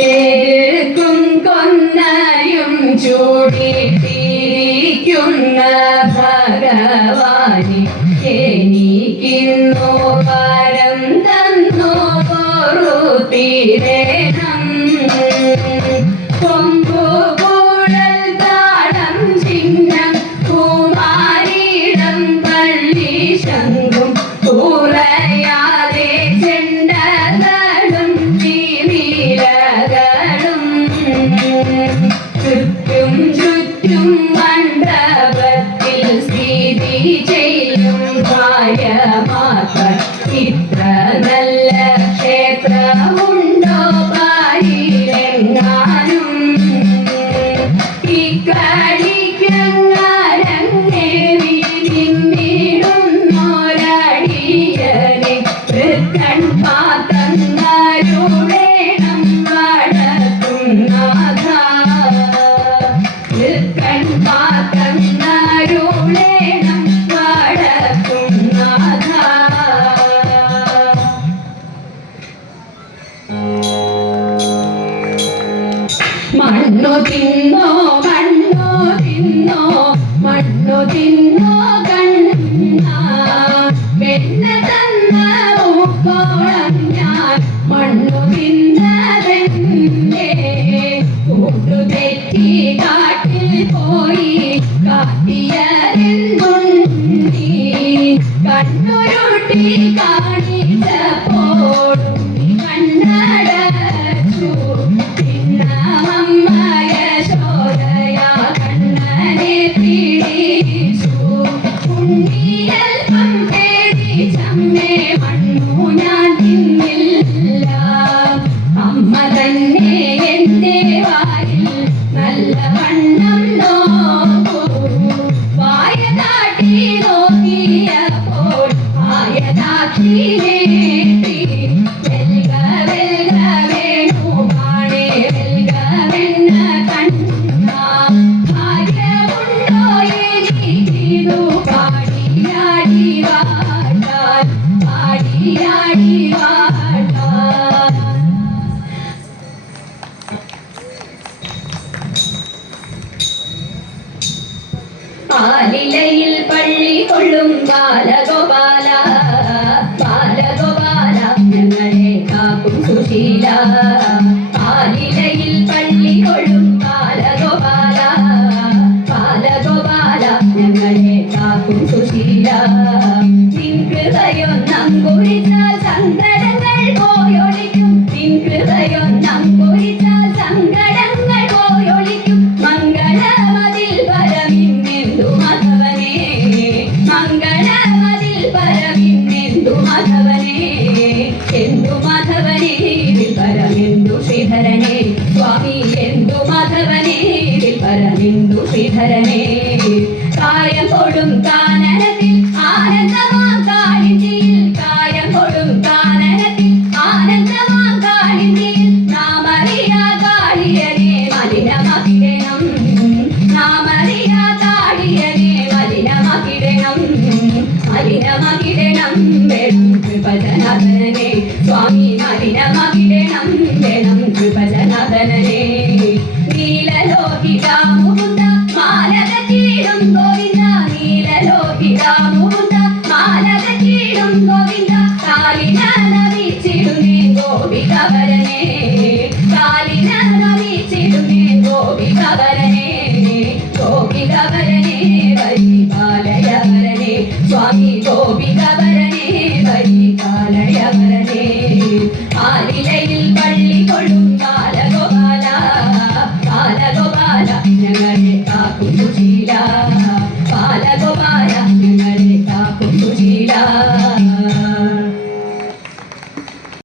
ഏർക്കും കൊന്നയും ചൂടിട്ടിരിക്കുന്ന ഭഗവാനി എനിക്കിന്നു വരം തന്നു പൊറുത്തിടേണം. കൊമ്പുകൂടൽ താളം ചിഹ്നം കുമാരിടം പള്ളി ശങ്കും കുറയാതെ ചെണ്ടകളും തിമിലകളും ചുറ്റും ചുറ്റും മണ്ഡപത്തിൽ സ്ഥിതി ചെയ്യും ഭാര്യമാർ ഇത്ര നല്ല ക്ഷേത്രമുണ്ടോ പാരിലെങ്ങാനും? ഇക്കളിക്കങ്ങരങ്ങേറി നിന്നിടുന്നോരടിയനെ തൃക്കൺ പാത്തങ്ങരുടേണം വടക്കുംനാഥ. തൃക്കൺ പാത്തങ്ങരുടേണം വടക്കുംനാഥ. മണ്ണു തിന്നോ മണ്ണു തിന്നോ മണ്ണു തിന്നോ കണ്ണ വെണ്ണ തന്ന പൂക്കോളം ഞാൻ മണ്ണു തിന്നതെന്നെ. കൂട്ടുതെറ്റി കാട്ടിൽ പോയി കാട്ടിയതെന്തുണ്ണി കണ്ണുരുട്ടി കാണിച്ചപ്പോൾ കണ്ണടച്ചു. കണ്ണനെ പിടിച്ചു ഉണ്ണിയൽപ്പം പേടിച്ചമ്മേ മണ്ണു ഞാൻ തിന്നില്ല. അമ്മ തന്നെ എന്റെ വായിൽ നല്ല വണ്ണം നോക്കൂ. വായ കാട്ടി നോക്കിയപ്പോൾ ആയതാക്കി നേട്ടി. വെൽക വെൽക വേണുമാണേ വെൽക വെണ്ണ കണ്ണ ഭാഗ്യമുണ്ടോ എനിക്കിതു പാടിയാടി വാട്ടാൻ പാടിയാടി വാട്ടാൻ. ആലിലയിൽ പള്ളി കൊള്ളും ബാലഗോപാല ബാലഗോപാല ഞങ്ങളെ കാക്കും സുശീല. ആലിലയിൽ പള്ളി കൊള്ളും ബാലഗോപാല ബാലഗോപാല ഞങ്ങളെ കാക്കും സുശീല. നിൻ കൃപയൊന്നം കുറിച്ചാൽ സങ്കടങ്ങൾ പോയൊളിക്കും. നിൻ കൃപയൊന്നം കുറിച്ചാൽ സങ്കടങ്ങൾ പോയൊളിക്കും. മംഗളമതിൽ പരമിന്നെന്തു മാധവനേ മംഗളമതിൽ പരമിന്നെന്തു മാധവനേ. എന്തു മാധവനേ പരമെന്തു ശ്രീധരനേ സ്വാമി എന്തു മാധവനേ പരമെന്തു ശ്രീധരനേ. കായം കൊടും കാനനത്തിൽ ആനന്ദമാ കാളിന്തിയിൽ കായം കൊടും കാനനത്തിൽ ആനന്ദമാ കാളിന്തിയിൽ നാമറിയാ കാളിയനെ മലിനമാക്കിടണം. നാമറിയാ കാളിയനെ മലിനമാക്കിടണം മലിനമാക്കിടണം വേണം കൃപജനാഥനനെ സ്വാമി മലിനമാക്കിടണം വേണം കൃപജനാഥനനെ. നീലലോഹിത മുകുന്ദ മാലക കീഴും ഗോവിന്ദ നീലലോഹിത മുകുന്ദ മാലക കീഴും ഗോവിന്ദ. കാലിന നമിച്ചിടുന്നേ ഗോപികവരനെ കാലിന നമിച്ചിടുന്നേ ഗോപികവരനെ ഗോപികവരനെ പരിപാലയവരനെ സ്വാമി ഗോപികവരനെ പരിപാലയവരനെ. ആലിലയിൽ പള്ളി കൊള്ളും ബാലഗോപാല ബാലഗോപാല ഞങ്ങളെ കാക്കും സുശീല.